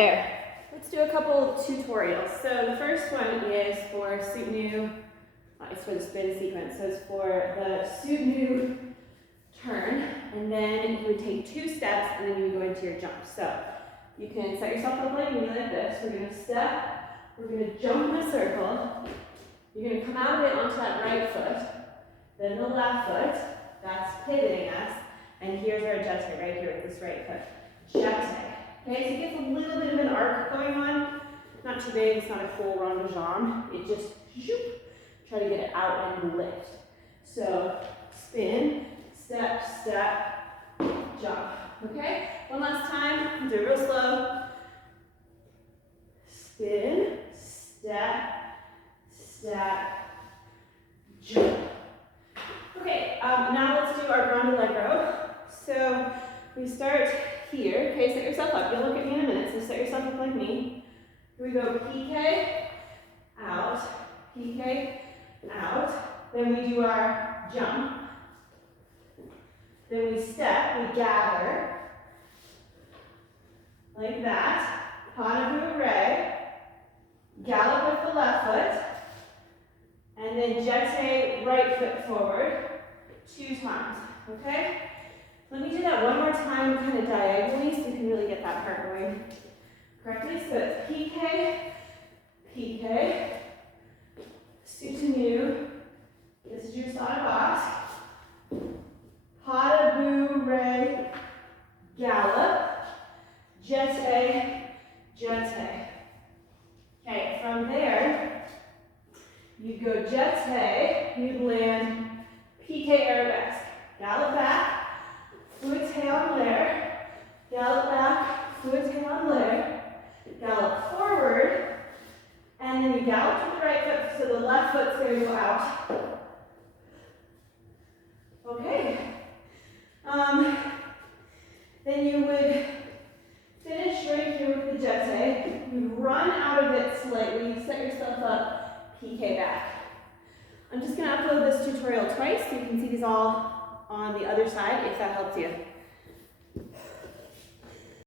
there, let's do a couple tutorials. So the first one is for suit new, it's for the spin sequence. So it's for the suit new turn, and then you would take 2 steps and then you would go into your jump. So you can set yourself up like me, like this. We're going to step, we're going to jump in a circle. You're going to come out of it onto that right foot, then the left foot, that's pivoting us, and here's our jeté right here with this right foot. Jeté. Okay, so it gets a little bit of an arc going on. Not too big, it's not a full rond de jambe. It just, shoop, try to get it out and lift. So spin, step, step, jump. Okay, one last time, do it real slow. Spin, step, step, jump. Okay, now let's do our grand Allegro. So we start here. Okay, set yourself up. You'll look at me in a minute, so set yourself up like me. Here we go, PK, out, PK, out. Then we do our jump. Then we step, we gather, like that. Pas de bourrée, gallop with the left foot, and then jeté right foot forward 2 times, okay? Let me do that one more time, kind of diagonally, so you can really get that part going correctly. So it's PK, PK, soutenu. This is your side box. Pas de bourrée, gallop, jeté, jeté. Okay, from there, you go jeté, you land PK arabesque. Gallop back. Fouetté en l'air, gallop back, fouetté en l'air, gallop forward, and then you gallop to the right foot, so the left foot's going to go out. Okay. Then you would finish right here with the jeté. You run out of it slightly, you set yourself up, PK back. I'm just going to upload this tutorial twice so you can see these all on the other side if that helps you.